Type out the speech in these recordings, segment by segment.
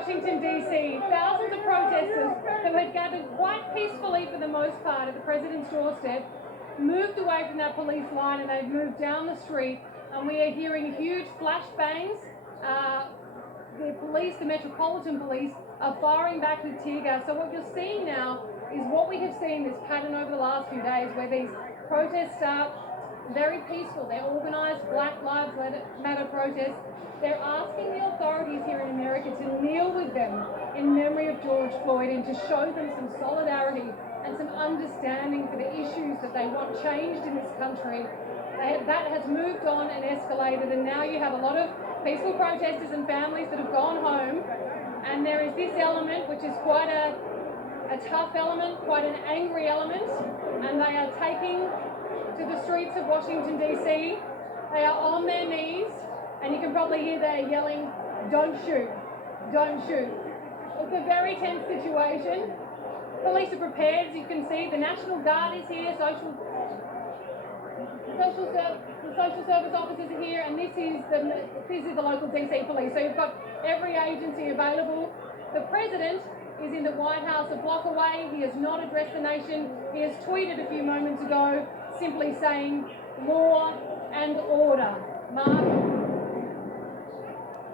Washington, D.C., thousands of protesters who had gathered quite peacefully for the most part at the president's doorstep moved away from that police line and they've moved down the street, and we are hearing huge flashbangs. The police, the Metropolitan Police, are firing back with tear gas. So what you're seeing now is what we have seen, this pattern over the last few days, where these protests start very peaceful. They're organised Black Lives Matter protests. They're asking the authorities here in America to kneel with them in memory of George Floyd and to show them some solidarity and some understanding for the issues that they want changed in this country. That has moved on and escalated, and now you have a lot of peaceful protesters and families that have gone home, and there is this element which is quite a tough element, quite an angry element, and they are taking to the streets of Washington, D.C. They are on their knees, and you can probably hear they're yelling, "Don't shoot, don't shoot." It's a very tense situation. Police are prepared, as you can see. The National Guard is here, the social service officers are here, and this is the local DC police. So you've got every agency available. The president is in the White House a block away. He has not addressed the nation. He has tweeted a few moments ago simply saying law and order. Mark?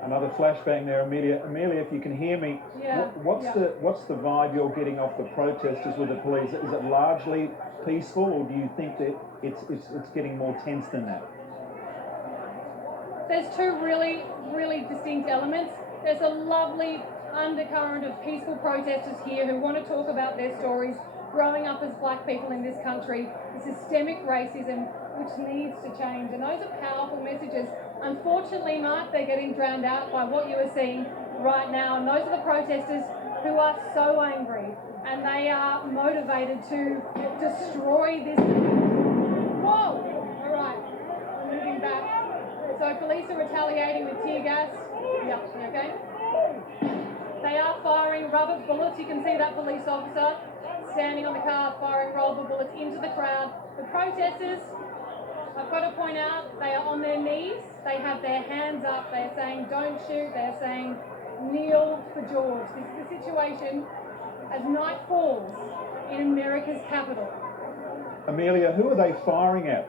Another flashbang there, Amelia. Amelia, if you can hear me, yeah. What's the vibe you're getting off the protesters with the police? Is it largely peaceful, or do you think that it's getting more tense than that? There's two really, really distinct elements. There's a lovely undercurrent of peaceful protesters here who want to talk about their stories, growing up as black people in this country, the systemic racism which needs to change, and those are powerful messages. Unfortunately, Mark, they're getting drowned out by what you are seeing right now, and those are the protesters who are so angry, and they are motivated to destroy this. Whoa! All right, we're moving back. So police are retaliating with tear gas. Yep, okay? They are firing rubber bullets. You can see that police officer standing on the car firing rubber bullets into the crowd. The protesters, I've got to point out, they are on their knees. They have their hands up. They're saying, "Don't shoot." They're saying, "Kneel for George." This is the situation as night falls in America's capital. Amelia, who are they firing at?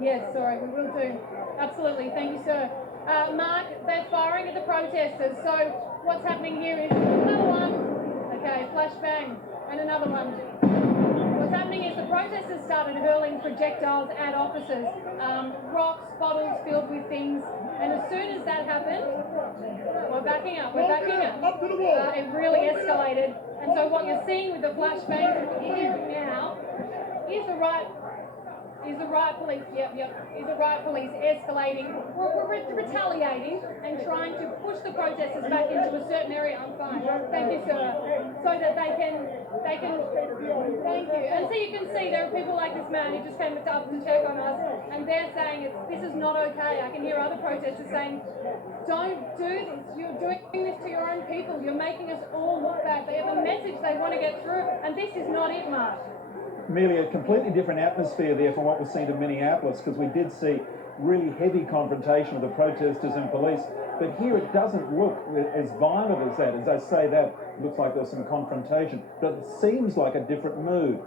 Yes, sorry, we will do. Absolutely. Thank you, sir. Mark, they're firing at the protesters. So what's happening here is another one. Okay, flashbang. And another one. What's happening is the protesters started hurling projectiles at officers, rocks, bottles filled with things, and as soon as that happened, we're backing up. It really escalated, and so what you're seeing with the flashbang here now is the riot police, is the riot police escalating, retaliating and trying to push the protesters back into a certain area. I'm fine. Thank you, sir. So that they can, thank you. And so you can see there are people like this man who just came up to check on us, and they're saying this is not okay. I can hear other protesters saying, "Don't do this. You're doing this to your own people. You're making us all look bad." They have a message they want to get through, and this is not it, Mark. Amelia, a completely different atmosphere there from what was seen in Minneapolis, because we did see really heavy confrontation with the protesters and police. But here it doesn't look as violent as that. As I say that, it looks like there's some confrontation, but it seems like a different mood.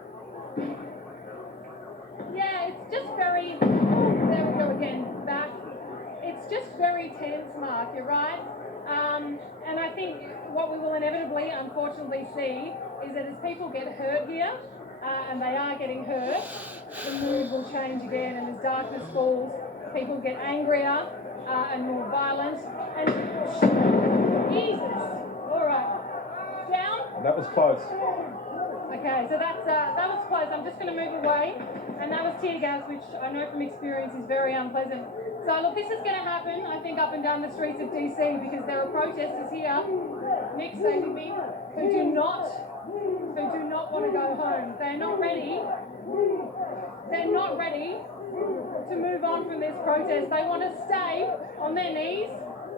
Yeah, it's just very, there we go again, back. It's just very tense, Mark, you're right. And I think what we will inevitably, unfortunately, see is that as people get hurt here, and they are getting hurt, the mood will change again, and as darkness falls, people get angrier and more violent. And Jesus! All right, down. That was close. Okay, so that was close. I'm just going to move away, and that was tear gas, which I know from experience is very unpleasant. So look, this is going to happen, I think, up and down the streets of DC, because there are protesters here, Nick, stay with me, who do not want to go home. They're not ready to move on from this protest. They want to stay on their knees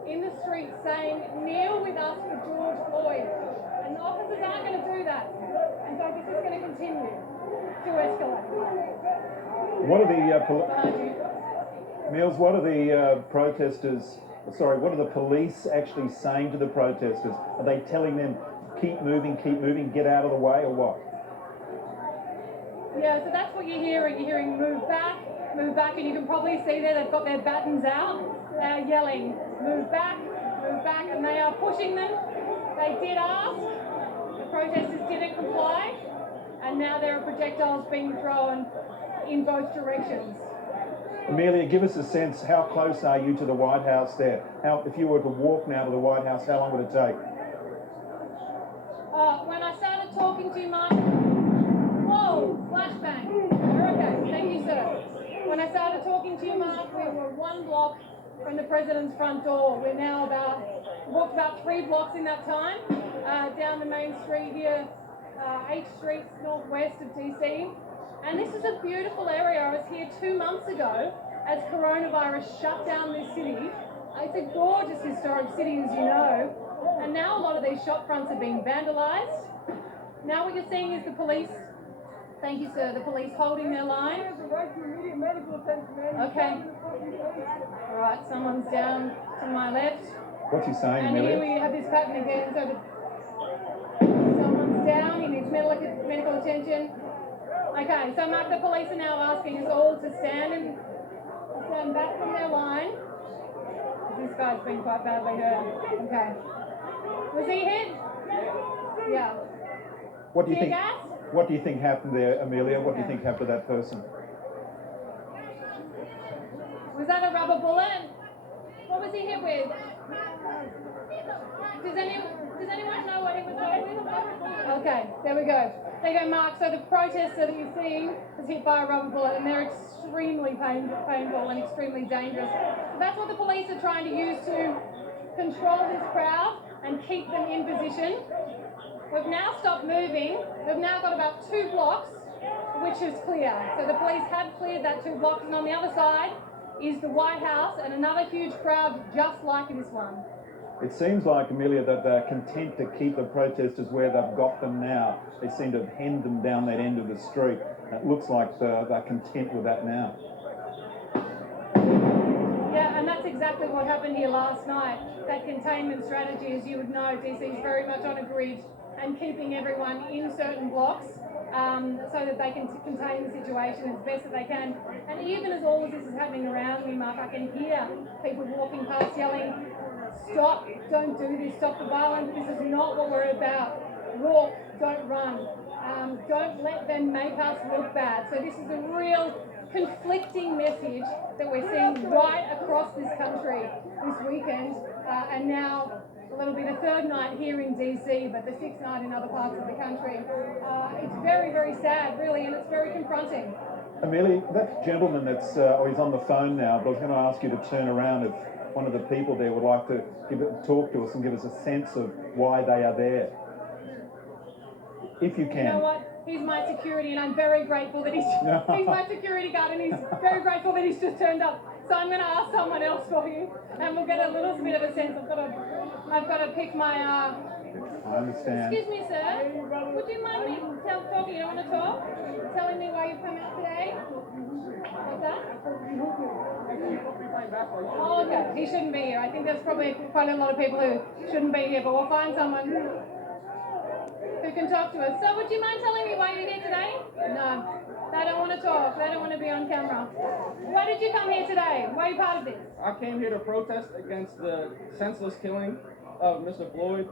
in the streets saying, "Kneel with us for George Floyd." And the officers aren't going to do that. And so this is going to continue to escalate. What are the Mills, what are the protesters what are the police actually saying to the protesters? Are they telling them, keep moving, get out of the way, or what? Yeah, so that's what you're hearing. You're hearing move back, and you can probably see there they've got their batons out. They are yelling, move back, and they are pushing them. They did ask, the protesters didn't comply, and now there are projectiles being thrown in both directions. Amelia, give us a sense, how close are you to the White House there? If you were to walk now to the White House, how long would it take? When I started talking to you, Mark, whoa, flashbang. You're okay, thank you, sir. When I started talking to you, Mark, we were 1 block from the president's front door. We're now walked about 3 blocks in that time, down the main street here, 8th Street, northwest of DC. And this is a beautiful area. I was here 2 months ago as coronavirus shut down this city. It's a gorgeous historic city, as you know. And now a lot of these shop fronts are being vandalised. Now what you're seeing is the police, thank you sir, the police holding their line. Okay. All right, someone's down to my left. What's he saying, And Amelia? here we have this pattern again. So someone's down, he needs medical attention. Okay, so Mark, the police are now asking us all to stand back from their line. This guy's been quite badly hurt. Okay. Was he hit? Yeah. What do you Tear think? gas? What do you think happened there, Amelia? What do you think happened to that person? Was that a rubber bullet? What was he hit with? Does anyone know what he was hit with? Okay, there we go. There you go, Mark. So the protester that you're seeing was hit by a rubber bullet, and they're extremely painful and extremely dangerous. So that's what the police are trying to use to control this crowd and keep them in position. We've now stopped moving. We've now got about 2 blocks, which is clear. So the police have cleared that 2 blocks, and on the other side is the White House and another huge crowd just like this one. It seems like, Amelia, that they're content to keep the protesters where they've got them now. They seem to have hemmed them down that end of the street. It looks like they're content with that now. Yeah, and that's exactly what happened here last night. That containment strategy, as you would know, DC is very much on a grid and keeping everyone in certain blocks so that they can contain the situation as best that they can. And even as all of this is happening around me, Mark, I can hear people walking past yelling, stop, don't do this, stop the violence, this is not what we're about. Walk, don't run. Don't let them make us look bad. So this is a real conflicting message that we're seeing right across this country this weekend, and now a little bit of 3rd night here in DC, but the 6th night in other parts of the country. It's very, very sad, really, and it's very confronting. Amelia, that gentleman he's on the phone now, but I was going to ask you to turn around if one of the people there would like to talk to us and give us a sense of why they are there. If you can. You know what? He's my security, and I'm very grateful that he's my security guard, and he's very grateful that he's just turned up. So I'm going to ask someone else for you, and we'll get a little bit of a sense. I've got to pick my. I understand. Excuse me, sir. Would you mind me talking? You don't want to talk? Telling me why you've come out today? What's that? Oh, okay. He shouldn't be here. I think there's probably quite a lot of people who shouldn't be here, but we'll find someone who can talk to us. So would you mind telling me why you're here today? No. They don't want to talk. They don't want to be on camera. Why did you come here today? Why are you part of this? I came here to protest against the senseless killing of Mr. Floyd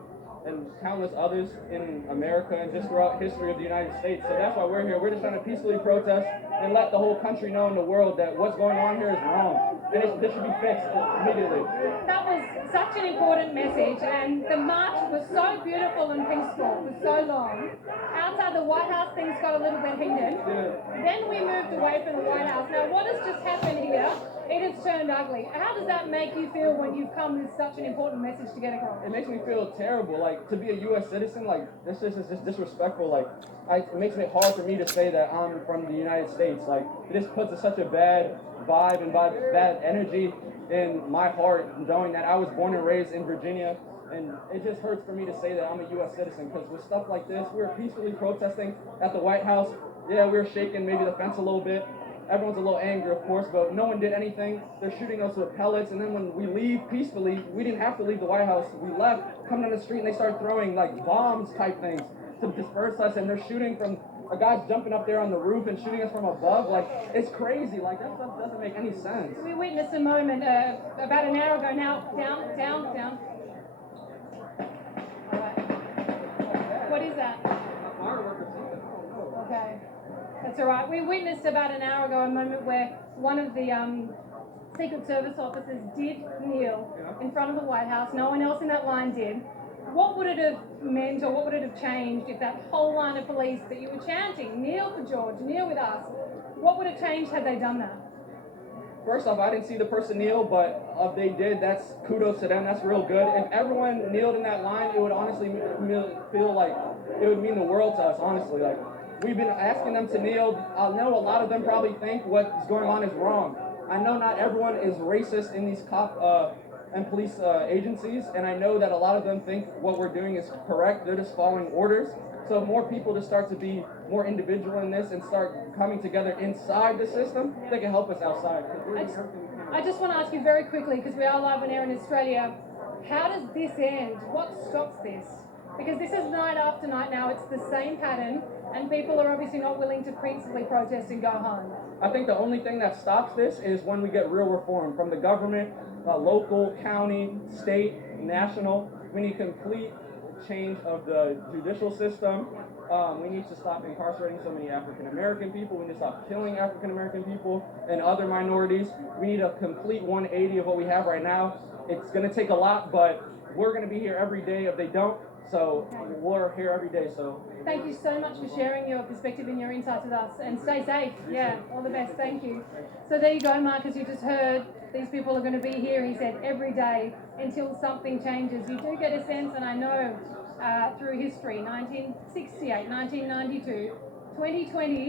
and countless others in America and just throughout history of the United States. So that's why we're here. We're just trying to peacefully protest and let the whole country know in the world that what's going on here is wrong. And this should be fixed immediately. That was such an important message, and the march was so beautiful and peaceful for so long. Outside the White House, things got a little bit heated. Yeah. Then we moved away from the White House. Now, what has just happened here? It has turned ugly. How does that make you feel when you've come with such an important message to get across? It makes me feel terrible. Like, to be a U.S. citizen, like, this is just disrespectful. Like, it makes it hard for me to say that I'm from the United States. Like, it just puts such a bad vibe and bad energy in my heart, knowing that I was born and raised in Virginia. And it just hurts for me to say that I'm a U.S. citizen, because with stuff like this, we were peacefully protesting at the White House. Yeah, we were shaking maybe the fence a little bit, everyone's a little angry, of course, but no one did anything. They're shooting us with pellets, and then when we leave peacefully, we didn't have to leave the White House. We left, come down the street, and they start throwing like bombs type things to disperse us, and they're shooting from, a guy's jumping up there on the roof and shooting us from above. Like, it's crazy. Like, that stuff doesn't make any sense. We witnessed a moment about an hour ago now. Down. All right. What is that? A firework or something. I don't know. Okay. That's all right. We witnessed about an hour ago a moment where one of the Secret Service officers did kneel in front of the White House. No one else in that line did. What would it have meant, or what would it have changed if that whole line of police that you were chanting, kneel for George, kneel with us, what would have changed had they done that? First off, I didn't see the person kneel, but if they did, that's kudos to them. That's real good. If everyone kneeled in that line, it would honestly feel like it would mean the world to us, honestly. Like, we've been asking them to kneel. I know a lot of them probably think what's going on is wrong. I know not everyone is racist in these cop and police agencies, and I know that a lot of them think what we're doing is correct. They're just following orders. So if more people just start to be more individual in this and start coming together inside the system, they can help us outside. I just want to ask you very quickly, because we are live on air in Australia, how does this end? What stops this? Because this is night after night now, it's the same pattern, and people are obviously not willing to peacefully protest and go home. I think the only thing that stops this is when we get real reform from the government, local, county, state, national. We need complete change of the judicial system. We need to stop incarcerating so many African American people. We need to stop killing African American people and other minorities. We need a complete 180 of what we have right now. It's going to take a lot, but we're going to be here every day if they don't. So we're here every day. So thank you so much for sharing your perspective and your insights with us, and stay safe. Yeah, all the best. Thank you. So there you go, Mark. As you just heard, these people are going to be here, he said, every day until something changes. You do get a sense, and I know through history, 1968, 1992, 2020,